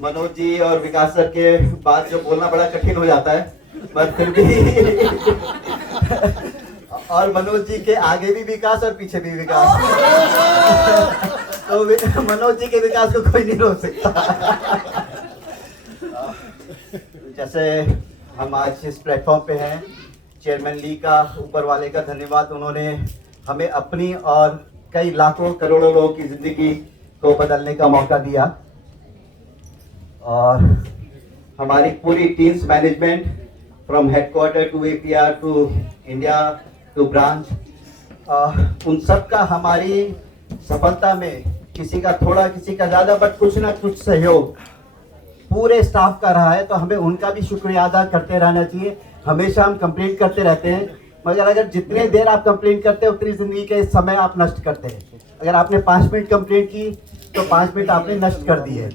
मनोज जी और विकास सर के बाद जो बोलना बड़ा कठिन हो जाता है, पर फिर भी और मनोज जी के आगे भी विकास और पीछे भी विकास। तो मनोज जी के विकास को कोई नहीं रोक सकता। जैसे हम आज इस प्लेटफॉर्म पे हैं, चेयरमैन ली का ऊपर वाले का धन्यवाद, उन्होंने हमें अपनी और कई लाखों करोड़ों लोगों की जिंदगी को बदलने का मौका दिया। और हमारी पूरी teams management from headquarter to APR to India to branch, उन सब का हमारी सफलता में किसी का थोड़ा किसी का ज़्यादा, बट कुछ ना कुछ सहयोग पूरे स्टाफ का रहा है। तो हमें उनका भी शुक्रिया अदा करते रहना चाहिए। हमेशा हम कंप्लेंट करते रहते हैं, मगर अगर जितने देर आप कंप्लेंट करते हैं उतनी ज़िंदगी के समय आप नष्ट करते हैं। अगर आपने 5 मिनट कंप्लेंट की तो 5 मिनट आपने नष्ट कर दिए।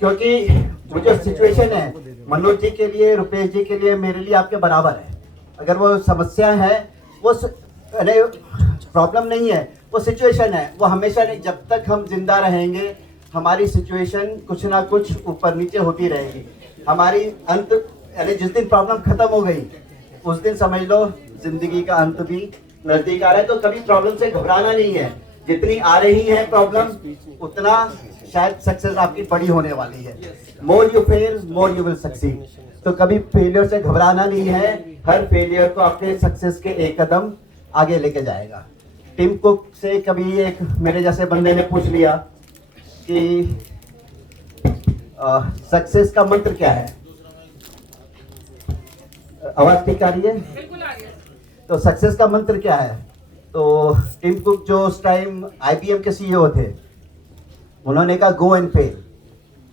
क्योंकि वो जो सिचुएशन है मनोज जी के लिए, रुपेश जी के लिए, मेरे लिए आपके बराबर है। अगर वो समस्या है, वो अरे प्रॉब्लम नहीं है, वो सिचुएशन है, वो हमेशा नहीं। जब तक हम जिंदा रहेंगे हमारी सिचुएशन कुछ ना कुछ ऊपर नीचे होती रहेगी। हमारी अंत यानी जिस दिन प्रॉब्लम खत्म हो गई उस दिन समझ लो जिंदगी का अंत भी नजदीक आ रहा है। तो कभी प्रॉब्लम से घबराना नहीं है। जितनी आ रही है प्रॉब्लम उतना शायद सक्सेस आपकी बड़ी होने वाली है। More you fail more you will succeed. तो कभी फेलियर से घबराना नहीं है। हर फेलियर को आपके सक्सेस के एक कदम आगे लेके जाएगा। टिम कुक से कभी एक मेरे जैसे बंदे ने पूछ लिया कि सक्सेस का मंत्र क्या है। आवाज ठीक आ रही है? बिल्कुल आ रही है। तो सक्सेस का मंत्र क्या है? तो टिम कुक जो उस टाइम IBM के CEO थे, उन्होंने कहा गो एंड फेल।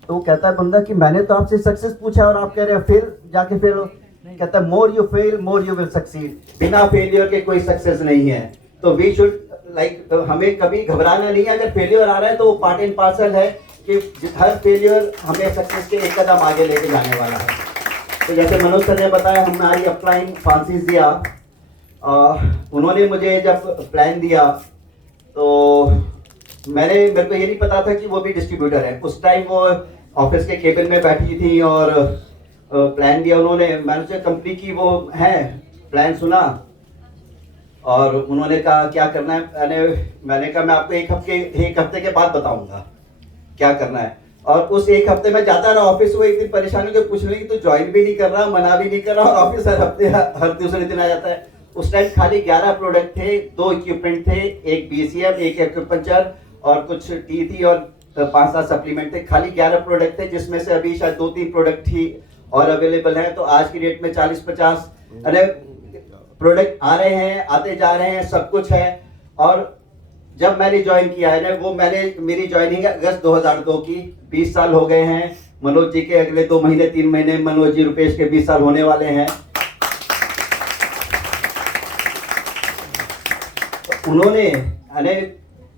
तो वो कहता है बंदा कि मैंने तो आपसे सक्सेस पूछा और आप कह रहे हैं फिर जाके फेल हो। कहता है more you fail more you will succeed. बिना फेलियर के कोई सक्सेस नहीं है। तो वी शुड हमें कभी घबराना नहीं है। अगर फेलियर आ रहा है तो वो पार्ट एंड पार्सल है कि हर फेलियर हमें सक्सेस के एक कदम आगे लेके जाने वाला है। तो जैसे मनोज सर ने बताया, हमारी अपलाइन फ्रांसिस दिया, उन्होंने मुझे जब प्लान दिया तो मेरे को ये नहीं पता था कि वो भी डिस्ट्रीब्यूटर है। उस टाइम वो ऑफिस के केबिन में बैठी थी और प्लान दिया उन्होंने। मैंने कंपनी की वो है प्लान सुना और उन्होंने कहा क्या करना है। मैंने कहा मैं आपको एक हफ्ते के बाद बताऊंगा क्या करना है। और उस एक हफ्ते में जाता रहा ऑफिस। वो एक दिन परेशानी को पूछ रही तो ज्वाइन भी नहीं कर रहा, मना भी नहीं कर रहा, और ऑफिस हर दूसरे दिन आ जाता है। उस टाइम खाली 11 प्रोडक्ट थे, 2 इक्विपमेंट थे, एक BCM, एक एक्यूपंक्चर और कुछ टी थी और 5-7 सप्लीमेंट थे। खाली 11 प्रोडक्ट थे, जिसमें से अभी शायद 2-3 प्रोडक्ट ही और अवेलेबल है। तो आज की डेट में 40-50 प्रोडक्ट आ रहे हैं, आते जा रहे हैं, सब कुछ है। और जब मैंने ज्वाइन किया है ना, मेरी ज्वाइनिंग है अगस्त 2002 की। 20 साल हो गए हैं। मनोज जी के अगले 2 महीने 3 महीने मनोज जी रुपेश के 20 साल होने वाले हैं। तो उन्होंने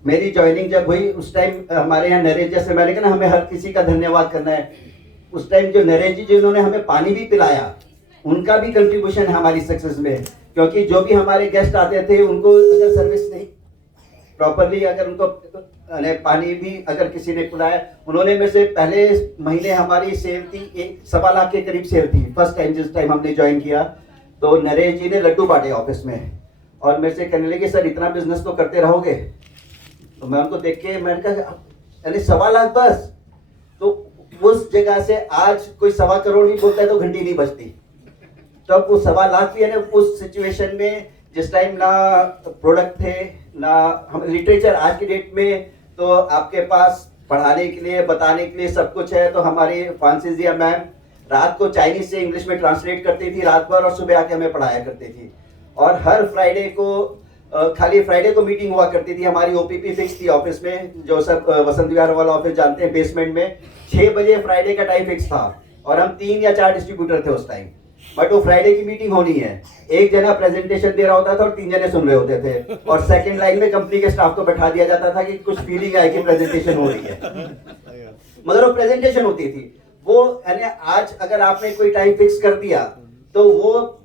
मेरी ज्वाइनिंग जब हुई उस टाइम हमारे यहाँ नरेश, जैसे मैंने कहा ना हमें हर किसी का धन्यवाद करना है। उस टाइम जो नरेश जी जिन्होंने हमें पानी भी पिलाया, उनका भी कंट्रीब्यूशन है हमारी सक्सेस में। क्योंकि जो भी हमारे गेस्ट आते थे उनको अगर सर्विस नहीं प्रॉपरली, अगर उनको पानी भी अगर किसी ने पिलाया, उन्होंने में से पहले महीने हमारी सेल थी 1.25 लाख के करीब सेल थी। फर्स्ट टाइम जिस टाइम हमने ज्वाइन किया तो नरेश जी ने लड्डू बांटे ऑफिस में और मेरे से कहने लगे सर इतना बिजनेस तो करते रहोगे। तो मैं उनको देख के मैंने कहा 1.25 लाख बस। तो उस जगह से आज कोई 1.25 करोड़ भी बोलता है तो घंटी नहीं बजती। तब वो 1.25 लाख भी है ना, उस सिचुएशन में जिस टाइम ना प्रोडक्ट थे ना हम लिटरेचर। आज की डेट में तो आपके पास पढ़ाने के लिए बताने के लिए सब कुछ है। तो हमारी फ्रांसिस दिया मैम रात को चाइनीज से इंग्लिश में ट्रांसलेट करती थी रात भर और सुबह आके हमें पढ़ाया करती थी। और हर फ्राइडे को खाली फ्राइडे को मीटिंग हुआ करती थी। हमारी OPP फिक्स थी ऑफिस में, जो सब वसंत विहार वाला ऑफिस जानते हैं, बेसमेंट में 6 बजे फ्राइडे का टाइम फिक्स था। और हम 3 या 4 डिस्ट्रीब्यूटर थे उस टाइम। बट वो फ्राइडे की मीटिंग होनी है, एक जना प्रेजेंटेशन दे रहा होता था और 3 जने सुन रहे होते थे। और सेकंड लाइन में कंपनी के स्टाफ को बैठा दिया जाता था कि कुछ फीलिंग आए कि प्रेजेंटेशन हो रही है। मगर वो प्रेजेंटेशन होती थी वो आज अगर आपने कोई टाइम फिक्स कर दिया तो वो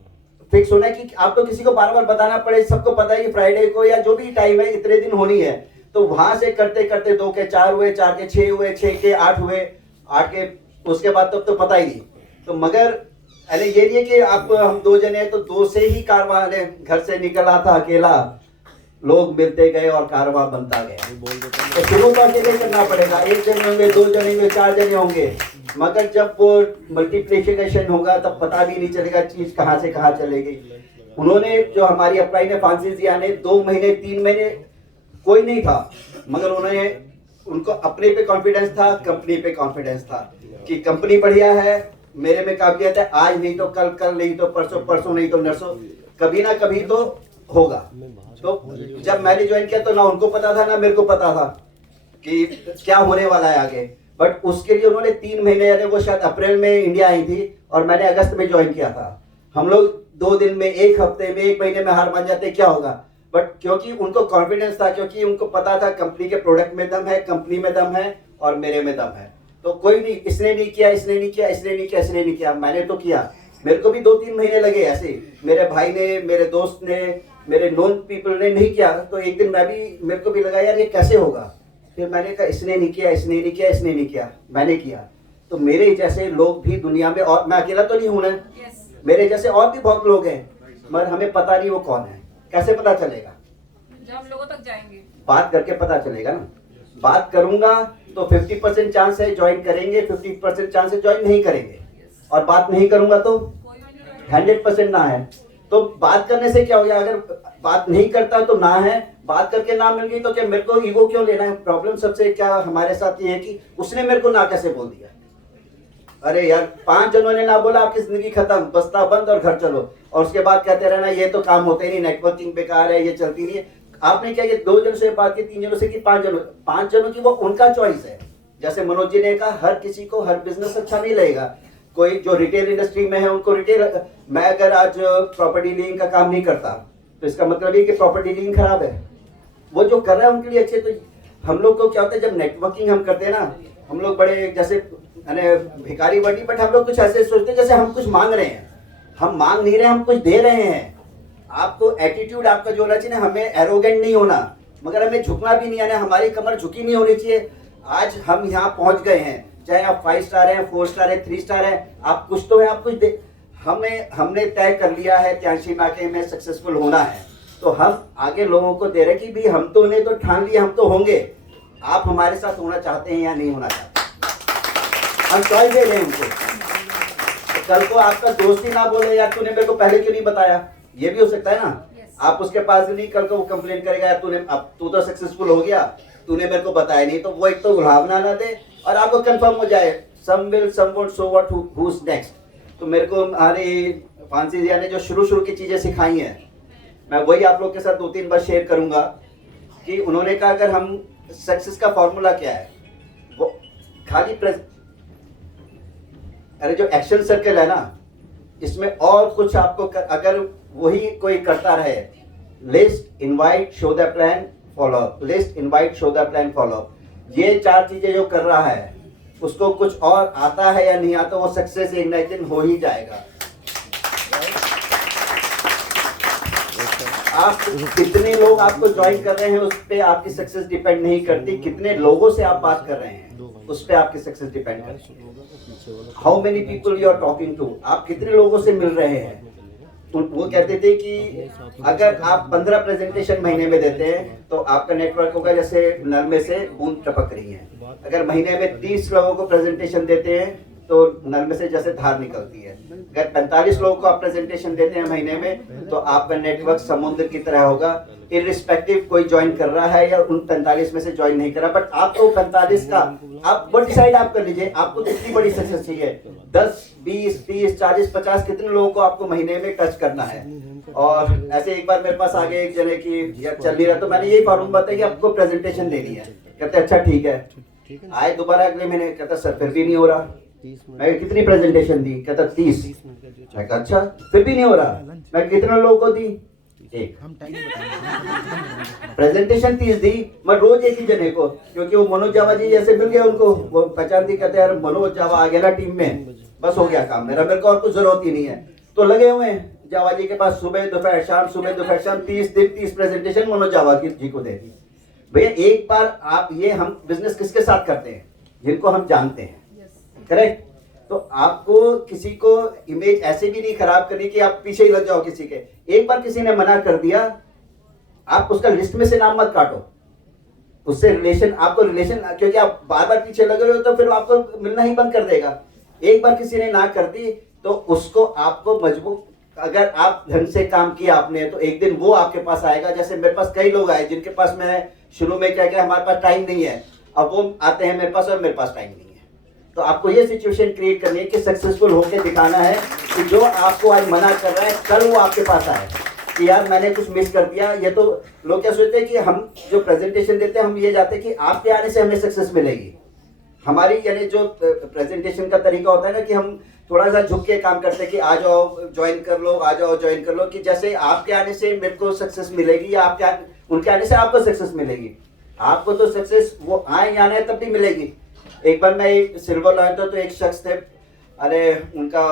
फिक्स होना है कि आपको किसी को बार बार बताना पड़े। सबको पता है कि फ्राइडे को या जो भी टाइम है इतने दिन होनी है। तो वहां से करते करते 2 के 4 हुए, 4 के 6 हुए, 6 के 8 हुए, 8 के उसके बाद तो पता ही नहीं। तो मगर अरे ये नहीं है कि आप हम 2 जने हैं तो 2 से ही कारवां, घर से निकला था अकेला, लोग मिलते गए और कारवां बनता गया। तो शुरू तो अकेले करना पड़ेगा, 1 जने होंगे, 2 जने होंगे, 4 जने होंगे, मगर जब वो मल्टीप्लिकेशन होगा तब पता भी नहीं चलेगा चीज कहाँ से कहाँ चलेगी। उन्होंने जो हमारी अपलाइन है फ्रांसिसिया ने 2 महीने 3 महीने कोई नहीं था, मगर उन्होंने उनको अपने पे कॉन्फिडेंस था, कंपनी पे कॉन्फिडेंस था कि कंपनी बढ़िया है, मेरे में काबिलियत है, आज नहीं तो कल, कल नहीं तो परसों, परसों नहीं तो नरसों, कभी ना कभी तो होगा। तो जब मैंने ज्वाइन किया तो ना उनको पता था ना मेरे को पता था कि क्या होने वाला है आगे, बट उसके लिए उन्होंने 3 महीने, यानी वो शायद अप्रैल में इंडिया आई थी और मैंने अगस्त में ज्वाइन किया था। हम लोग 2 दिन में, 1 हफ्ते में, 1 महीने में हार मान जाते क्या होगा, बट क्योंकि उनको कॉन्फिडेंस था, क्योंकि उनको पता था कंपनी के प्रोडक्ट में दम है, कंपनी में दम है और मेरे में दम है, तो कोई नहीं, इसने नहीं किया, इसने नहीं किया, इसने नहीं किया, इसने नहीं किया, मैंने तो किया। मेरे को भी 2-3 महीने लगे ऐसे, मेरे भाई ने, मेरे दोस्त ने, मेरे नोन पीपल ने नहीं किया, तो एक दिन मेरे को भी लगा यार ये कैसे होगा, फिर मैंने कहा इसने नहीं किया, इसने नहीं किया, इसने नहीं किया, मैंने किया। तो मेरे जैसे लोग भी दुनिया में, और मैं अकेला तो नहीं हूं ना, मेरे जैसे और भी बहुत लोग हैं, मगर हमें पता नहीं वो कौन है। कैसे पता चलेगा? जब हम लोगों तक जाएंगे, बात करके पता चलेगा ना। बात करूंगा तो 50% चांस है ज्वाइन करेंगे, 50% चांस है ज्वाइन नहीं करेंगे, और बात नहीं करूंगा तो 100% ना है। तो बात करने से क्या हो गया, अगर बात नहीं करता तो ना है, बात करके ना मिल गई तो क्या मेरे को ईगो क्यों लेना है? प्रॉब्लम सबसे क्या हमारे साथ ये है कि उसने मेरे को ना कैसे बोल दिया। अरे यार 5 जनों ने ना बोला आपकी जिंदगी खत्म, बस्ता बंद और घर चलो, और उसके बाद कहते रहना ये तो काम होते ही नहीं, नेटवर्किंग बेकार है, ये चलती नहीं है। आपने क्या ये 2 जनों से बात की, 3 जनों से की, 5 जनों की, वो उनका चॉइस है। जैसे मनोज जी ने कहा हर किसी को हर बिजनेस अच्छा नहीं लगेगा, कोई जो रिटेल इंडस्ट्री में है उनको रिटेल, मैं अगर आज प्रॉपर्टी डीलिंग का काम नहीं करता तो इसका मतलब ये कि प्रॉपर्टी डीलिंग खराब है, वो जो कर रहा है उनके लिए अच्छे। तो हम लोग को क्या होता है जब नेटवर्किंग हम करते हैं ना, हम लोग बड़े जैसे भिखारी बटी, बट हम लोग कुछ ऐसे सोचते हैं जैसे हम कुछ मांग रहे हैं, हम मांग नहीं रहे, हम कुछ दे रहे हैं। आपको एटीट्यूड आपका जो होना चाहिए ना, हमें एरोगेंट नहीं होना, मगर हमें झुकना भी नहीं आना, हमारी कमर झुकी नहीं होनी चाहिए। आज हम यहाँ पहुंच गए हैं, चाहे आप 5 स्टार हैं, 4 स्टार है, 3 स्टार है, आप कुछ तो है, आप कुछ दे, हमने तय कर लिया है त्याशी माके में सक्सेसफुल होना है, तो हम आगे लोगों को दे रहे कि भी हम तो उन्हें तो ठान लिया, हम तो होंगे, आप हमारे साथ होना चाहते हैं या नहीं होना चाहते, हम चॉइस दे रहे हैं उनको। तो कल को आपका दोस्त ही ना बोले यार तूने मेरे को पहले क्यों नहीं बताया, ये भी हो सकता है ना। आप उसके पास भी नहीं, कल को वो कंप्लेन करेगा यार तूने, अब तू तो सक्सेसफुल हो गया, तूने मेरे को बताया नहीं, तो वो एक तो भावना ना दे और आपको कंफर्म हो जाए some will some won't so what who is next. तो मेरे को हमारे फ्रांसिसिया ने जो शुरू की चीजें सिखाई हैं, मैं वही आप लोग के साथ 2-3 बार शेयर करूंगा कि उन्होंने कहा अगर हम सक्सेस का फॉर्मूला क्या है, वो खाली अरे जो एक्शन सर्कल है ना, इसमें और कुछ आपको अगर वही कोई करता रहे, list, invite, show the plan, follow up, list, invite, show the plan, follow up, ये 4 चीजें जो कर रहा है उसको कुछ और आता है या नहीं आता, वो सक्सेस एक ना एक दिन हो ही जाएगा। आप कितने लोग आपको ज्वाइन कर रहे हैं उस पे आपकी सक्सेस डिपेंड नहीं करती, कितने लोगों से आप बात कर रहे हैं उस पे आपकी सक्सेस डिपेंड करती है। How many people you are talking to, आप कितने लोगों से मिल रहे हैं। तो वो कहते थे कि अगर आप 15 प्रेजेंटेशन महीने में देते हैं तो आपका नेटवर्क होगा जैसे नल में से बूंद टपक रही है। अगर महीने में 30 लोगों को प्रेजेंटेशन देते हैं तो नल में से जैसे धार निकलती है। अगर 45 लोगों को आप प्रेजेंटेशन देते हैं महीने में तो आपका नेटवर्क समुद्र की तरह होगा, इररिस्पेक्टिव कोई ज्वाइन कर रहा है या उन 45 में से ज्वाइन नहीं कर रहा, बट आपको 45 का आप वो डिसाइड आप कर लीजिए, आपको कितनी बड़ी सक्सेस चाहिए, 10, 20, 30, 40, 50, कितने लोगों को आपको महीने में टच करना है। और ऐसे एक बार मेरे पास आगे एक जने की चल नहीं रहा, तो मैंने यही फॉर्मूला बताया कि आपको प्रेजेंटेशन देनी है। कहते अच्छा ठीक है, आए दोबारा अगले महीने, कहता सर फिर भी नहीं हो रहा। मैं कितनी प्रेजेंटेशन दी, कहता 30। मैं कहा अच्छा फिर भी नहीं हो रहा। मैं कितने लोगों को दी, एक प्रेजेंटेशन 30 दी, मैं रोज एक ही जने को, क्योंकि वो मनोज जावा जी जैसे मिल गए उनको, वो पहचान दी, कहते यार मनोज जावा आ गया ना टीम में, बस हो गया काम मेरे को और कुछ जरूरत ही नहीं है। तो लगे हुए हैं जावा जी के पास, सुबह दोपहर शाम, सुबह दोपहर शाम, 30 प्रेजेंटेशन मनोज जावा जी को दे दी। भैया एक बार आप ये, हम बिजनेस किसके साथ करते हैं, जिनको हम जानते हैं, करेक्ट। तो आपको किसी को इमेज ऐसे भी नहीं खराब करनी कि आप पीछे ही लग जाओ किसी के। एक बार किसी ने मना कर दिया, आप उसका लिस्ट में से नाम मत काटो, उससे रिलेशन, आपको रिलेशन, क्योंकि आप बार बार पीछे लग रहे हो तो फिर आपको मिलना ही बंद कर देगा। एक बार किसी ने ना कर दी तो उसको आपको मजबूर, अगर आप ढंग से काम किया आपने तो एक दिन वो आपके पास आएगा। जैसे मेरे पास कई लोग आए जिनके पास मैं शुरू में क्या हमारे पास टाइम नहीं है, अब वो आते हैं मेरे पास और मेरे पास टाइम नहीं है। तो आपको ये सिचुएशन क्रिएट करनी है कि सक्सेसफुल होकर दिखाना है कि जो आपको आज मना कर रहा है कल वो आपके पास आए कि यार मैंने कुछ मिस कर दिया। ये तो लोग क्या सोचते हैं कि हम जो प्रेजेंटेशन देते हैं हम ये जाते हैं कि आपके आने से हमें सक्सेस मिलेगी। हमारी यानी जो प्रेजेंटेशन का तरीका होता है ना कि हम थोड़ा सा झुक के काम करते हैं कि आ जाओ ज्वाइन कर लो, आ जाओ ज्वाइन कर लो, कि जैसे आपके आने से मेरे को सक्सेस मिलेगी या उनके आने से आपको सक्सेस मिलेगी। आपको तो सक्सेस वो आए या ना तब भी मिलेगी। एक बार मैं एक सिल्वर लाया था तो एक शख्स थे, अरे उनका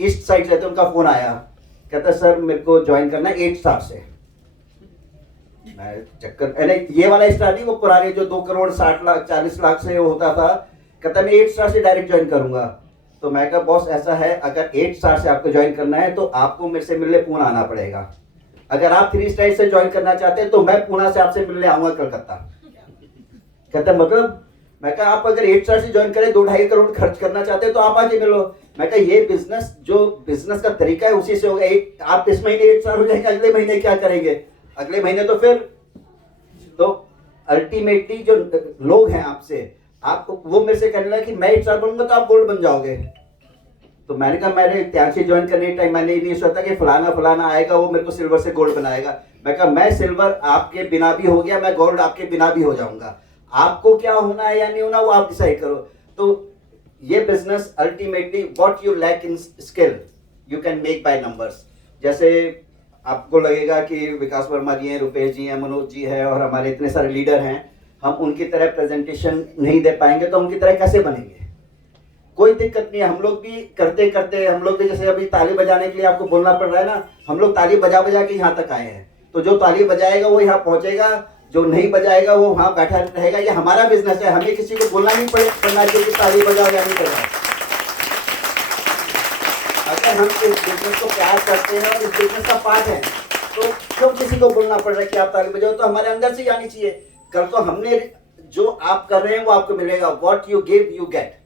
ईस्ट साइड रहते, उनका फोन आया, कहता सर मेरे को ज्वाइन करना है 8 स्टार से। मैं चक्कर, अरे ये वाला स्टार नहीं, वो पुराने जो 2 करोड़ 60 लाख 40 लाख से होता था। कहता मैं 8 स्टार से डायरेक्ट ज्वाइन करूंगा। तो मैं कहा बॉस ऐसा है, अगर 8 स्टार से आपको ज्वाइन करना है तो आपको मेरे से मिलने पूना आना पड़ेगा। अगर आप 3 स्टार से ज्वाइन करना चाहते हैं तो मैं पूना से आपसे मिलने आऊंगा कलकत्ता। कहता मतलब, मैं कहा आप अगर 8 स्टार से ज्वाइन करें 2-2.5 करोड़ खर्च करना चाहते हैं तो आप आके मिलो। मैं कहा ये बिजनेस, जो बिजनेस का तरीका है उसी से होगा। आप इस महीने 8 स्टार हो जाएंगे, अगले महीने क्या करेंगे, अगले महीने तो फिर। तो अल्टीमेटली जो लोग हैं आपसे, आपको वो मेरे से कहने लगा कि मैं 8 स्टार बनूंगा तो आप गोल्ड बन जाओगे। तो मैंने कहा मैंने त्याग से ज्वाइन करने के टाइम मैंने नहीं सोचा कि फलाना फलाना आएगा वो मेरे को सिल्वर से गोल्ड बनाएगा। मैं कहा मैं सिल्वर आपके बिना भी हो गया, मैं गोल्ड आपके बिना भी हो जाऊंगा। आपको क्या होना है या नहीं होना वो आप डिसाइड करो। तो ये business ultimately what you lack in skill you can make by numbers. जैसे आपको लगेगा कि विकास वर्मा जी हैं, रुपेश जी हैं, मनोज जी है और हमारे इतने सारे लीडर हैं, हम उनकी तरह प्रेजेंटेशन नहीं दे पाएंगे तो उनकी तरह कैसे बनेंगे। कोई दिक्कत नहीं है, हम लोग भी करते करते, हम लोग भी जैसे अभी ताली बजाने के लिए आपको बोलना पड़ रहा है ना, हम लोग ताली बजा बजा के यहाँ तक आए हैं। तो जो ताली बजाएगा वो यहाँ पहुंचेगा, जो नहीं बजाएगा वो वहां बैठा रहेगा। ये हमारा बिजनेस है, हमें किसी को बोलना नहीं पड़ना चाहिए कि ताली बजाओ या नहीं बजाओ। अगर हम इस बिजनेस को प्यार करते हैं और इस बिजनेस का पार्ट है तो क्यों किसी को बोलना पड़ रहा है कि आप ताली बजाओ। तो हमारे अंदर से आनी चाहिए। कल को हमने जो आप कर रहे हैं वो आपको मिलेगा। What you give you get.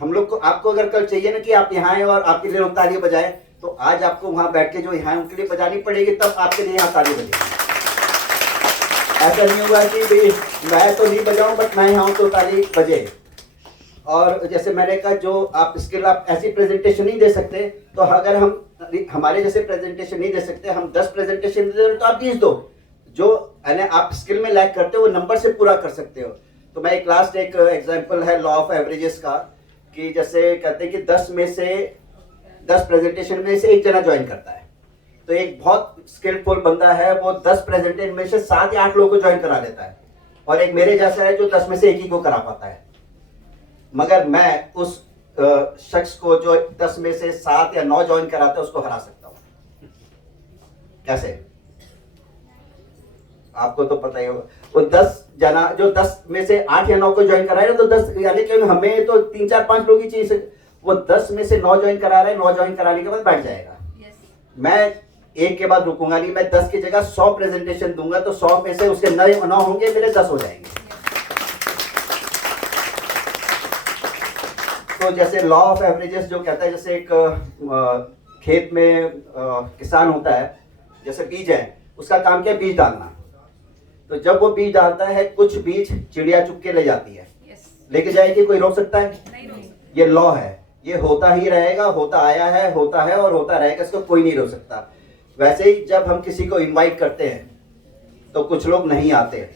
हम लोग को, आपको अगर कल चाहिए ना कि आप यहाँ आए और आपके लिए लोग ताली बजाए, तो आज आपको वहां बैठ के जो यहाँ उनके लिए बजानी पड़ेगी, तब आपके लिए यहाँ ताली बजेगी। ऐसा नहीं हुआ कि भाई मैं तो नहीं बजाऊं बट मैं यहाँ हूं तो ताली बजे। और जैसे मैंने कहा जो आप स्किल, आप ऐसी प्रेजेंटेशन नहीं दे सकते, तो अगर हम हमारे जैसे प्रेजेंटेशन नहीं दे सकते, हम 10 प्रेजेंटेशन दे रहे तो आप 20 दो। जो आप स्किल में लैक करते हो वो नंबर से पूरा कर सकते हो। तो मैं एक लास्ट एक एग्जांपल है लॉ ऑफ एवरेजेस का, कि जैसे कहते हैं कि 10 में से 10 प्रेजेंटेशन में से एक जना ज्वाइन करता है। तो एक बहुत स्किलफुल बंदा है, वो 10 प्रेजेंटेशन में से 7 या 8 लोगों को ज्वाइन करा लेता है। और एक मेरे जैसा है जो 10 में से एक ही को करा पाता है। मगर मैं उस शख्स को जो 10 में से 7 या 9 ज्वाइन कराता है उसको हरा सकता हूं। कैसे, आपको तो पता ही होगा। वो 10 जना जो 10 में से 8 या 9 को ज्वाइन कराए ना, तो 10 यानी कि हमें तो 3-4-5 लोग ही चाहिए। वो 10 में से 9 ज्वाइन करा रहा है, 9 ज्वाइन कराने के बाद बैठ जाएगा। मैं एक के बाद रुकूंगा नहीं, मैं 10 की जगह 100 प्रेजेंटेशन दूंगा, तो 100 में से उसके 9 होंगे, मेरे 10 हो जाएंगे। तो जैसे लॉ ऑफ एवरेजेस जो कहता है, जैसे एक खेत में किसान होता है, जैसे बीज है, उसका काम क्या है, बीज डालना। तो जब वो बीज डालता है, कुछ बीज चिड़िया चुग के ले जाती है, लेके जाएगी, कोई रोक सकता है? ये लॉ है, ये होता ही रहेगा, होता आया है, होता है और होता रहेगा, इसको कोई नहीं रोक सकता। वैसे ही जब हम किसी को इनवाइट करते हैं तो कुछ लोग नहीं आते,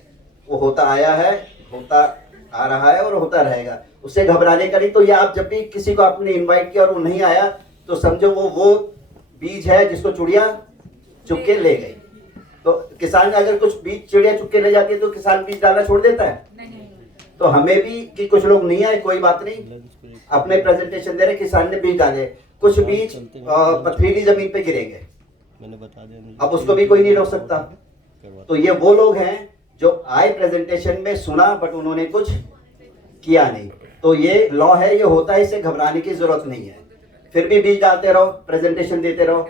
वो होता आया है, होता आ रहा है और होता रहेगा, उससे घबराने का नहीं। तो ये आप जब भी किसी को आपने इनवाइट किया और वो नहीं आया, तो समझो वो बीज है जिसको चिड़िया चुग के ले गई। तो किसान अगर कुछ बीज चिड़िया चुग के ले जाती है तो किसान बीज डालना छोड़ देता है? नहीं। तो हमें भी कि कुछ लोग नहीं आए, कोई बात नहीं, अपने प्रेजेंटेशन दे रहे, किसान ने बीज डाले, कुछ बीज पथरीली जमीन पे गिरेंगे, मैंने बता दिया, अब उसको भी कोई नहीं रोक सकता। तो ये वो लोग हैं जो आए प्रेजेंटेशन में, सुना, बट उन्होंने कुछ किया नहीं। तो ये लॉ है, ये होता है, इससे घबराने की जरूरत नहीं है। फिर भी बीज डालते रहो, प्रेजेंटेशन देते रहो।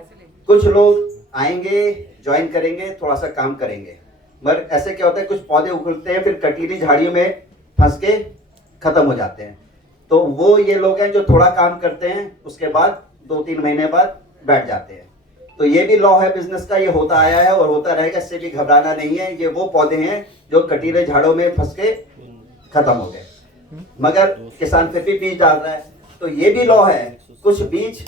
कुछ लोग आएंगे, ज्वाइन करेंगे, थोड़ा सा काम करेंगे, मगर ऐसे क्या होता है, कुछ पौधे उगलते हैं, फिर कटीली झाड़ियों में फंस के खत्म हो जाते हैं। तो वो ये लोग हैं जो थोड़ा काम करते हैं, उसके बाद 2-3 महीने बाद बैठ जाते हैं। तो ये भी लॉ है बिजनेस का, ये होता आया है और होता रहेगा, इससे भी घबराना नहीं है। ये वो पौधे हैं जो कटीले झाड़ों में फंस के खत्म हो गए, मगर किसान फिर भी बीज डाल रहा है। तो ये भी लॉ है, कुछ बीज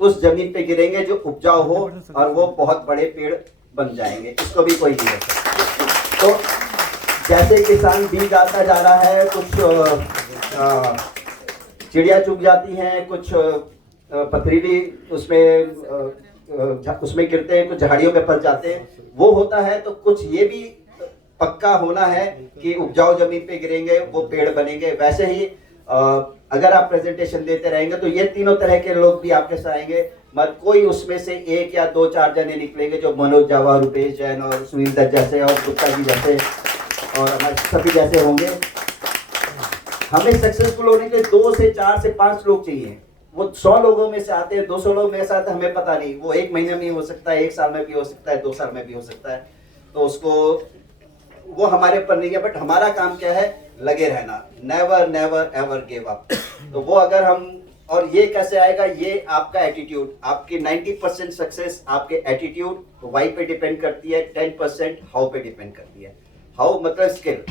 उस जमीन पे गिरेंगे जो उपजाऊ हो और वो बहुत बड़े पेड़ बन जाएंगे, इसको भी कोई नहीं कर सकता। तो जैसे किसान बीज डालता जा रहा है, कुछ चिड़िया चुग जाती हैं, कुछ पथरीली उसमें गिरते हैं, कुछ झाड़ियों में फंस जाते हैं, वो होता है। तो कुछ ये भी पक्का होना है कि उपजाऊ जमीन पे गिरेंगे वो पेड़ बनेंगे। वैसे ही अगर आप प्रेजेंटेशन देते रहेंगे तो ये तीनों तरह के लोग भी आपके साथ आएंगे, मगर कोई उसमें से 1 या 2-4 जने निकलेंगे जो मनोज जावा, रुपेश जैन और सुनील दत्त जैसे और गुप्ता जी जैसे और हमारे सभी जैसे होंगे। हमें सक्सेसफुल होने के 2 से 4 से 5 लोग चाहिए। वो 100 लोगों में से आते हैं, 200 लोग में से आते हैं, हमें पता नहीं, वो 1 महीने में हो सकता है, 1 साल में भी हो सकता है, 2 साल में भी हो सकता है। तो उसको वो हमारे पर नहीं है, बट हमारा काम क्या है, लगे रहना, never never ever give up. तो वो अगर हम, और ये कैसे आएगा, ये आपका एटीट्यूड, आपकी 90% सक्सेस आपके एटीट्यूड, वाई पे डिपेंड करती है, 10% हाउ पे डिपेंड करती है। हाउ मतलब स्किल,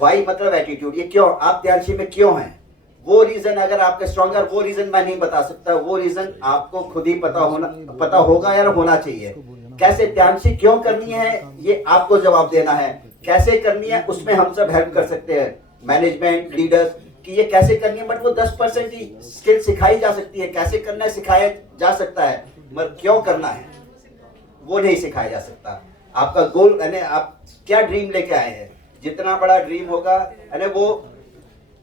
वाई मतलब एटीट्यूड। ये क्यों, आप त्यालशी में क्यों हैं, वो रीजन अगर आपके स्ट्रॉन्ग है, वो रीजन मैं नहीं बता सकता, वो रीजन आपको खुद ही पता होगा या होना चाहिए। कैसे त्यालशी क्यों करनी है, ये आपको जवाब देना है। कैसे करनी है उसमें हम सब हेल्प कर सकते हैं, मैनेजमेंट, लीडर्स, कि ये कैसे करनी है, बट वो 10% ही स्किल सिखाई जा सकती है। कैसे करना है सिखाया जा सकता है, मगर क्यों करना है वो नहीं सिखाया जा सकता। आपका गोल यानी आप क्या ड्रीम लेके आए हैं, जितना बड़ा ड्रीम होगा यानी वो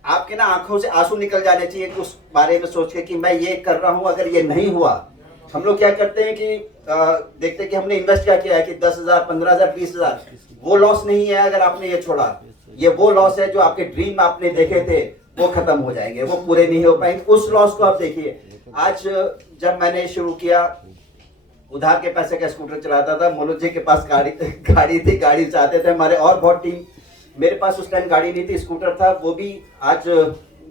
आपके ना आंखों से आंसू निकल जाने चाहिए उस बारे में सोच के कि मैं ये कर रहा हूं, अगर ये नहीं हुआ। हम लोग क्या करते हैं कि देखते हैं कि हमने इन्वेस्ट क्या किया है कि 10,000, 15,000, 20,000, वो लॉस नहीं है अगर आपने ये छोड़ा। ये वो लॉस है जो आपके ड्रीम आपने देखे थे वो खत्म हो जाएंगे, वो पूरे नहीं हो पाएंगे। उस लॉस को आप देखिए। आज जब मैंने शुरू किया, उधार के पैसे का स्कूटर चलाता था, मनोज जी के पास गाड़ी थी, गाड़ी चाहते थे हमारे, और बहुत टीम। मेरे पास उस टाइम गाड़ी नहीं थी, स्कूटर था, वो भी आज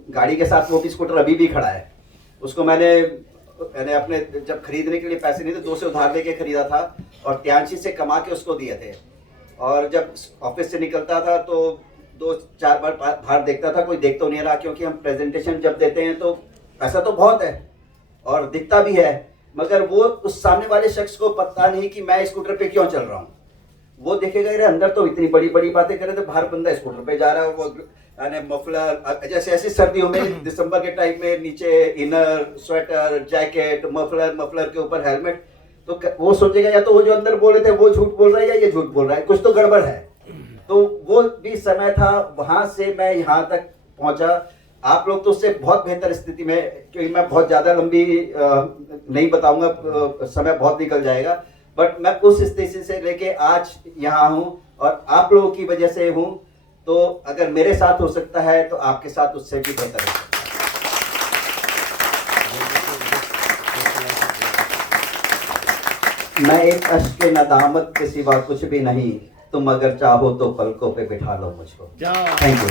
गाड़ी के साथ वो भी स्कूटर अभी भी खड़ा है। उसको मैंने अपने जब खरीदने के लिए पैसे नहीं थे, 2 से उधार लेके खरीदा था और त्यालशी से कमा के उसको दिए थे। और जब ऑफिस से निकलता था तो 2-4 बार बाहर देखता था, कोई देख तो नहीं रहा, क्योंकि हम प्रेजेंटेशन जब देते हैं तो पैसा तो बहुत है और दिखता भी है, मगर वो उस सामने वाले शख्स को पता नहीं कि मैं स्कूटर पे क्यों चल रहा हूँ। वो देखेगा यार अंदर तो इतनी बड़ी बड़ी बातें करे, तो बाहर बंदा स्कूटर पे जा रहा है, वो मफलर, जैसे ऐसी सर्दियों में दिसंबर के टाइम में नीचे इनर, स्वेटर, जैकेट, मफलर के ऊपर हेलमेट, तो वो सोचेगा या तो वो जो अंदर बोले थे वो झूठ बोल रहा है या ये झूठ बोल रहा है, कुछ तो गड़बड़ है। तो वो भी समय था, वहां से मैं यहाँ तक पहुंचा। आप लोग तो उससे बहुत बेहतर स्थिति में, क्योंकि मैं बहुत ज्यादा लंबी नहीं बताऊंगा, समय बहुत निकल जाएगा, बट मैं उस स्थिति से लेके आज यहाँ हूँ और आप लोगों की वजह से हूँ। तो अगर मेरे साथ हो सकता है तो आपके साथ उससे भी बेहतर हो सकता है। मैं एक अश्क नदामत के सिवा कुछ भी नहीं, तुम अगर चाहो तो पलकों पे बिठा लो मुझको। Thank you.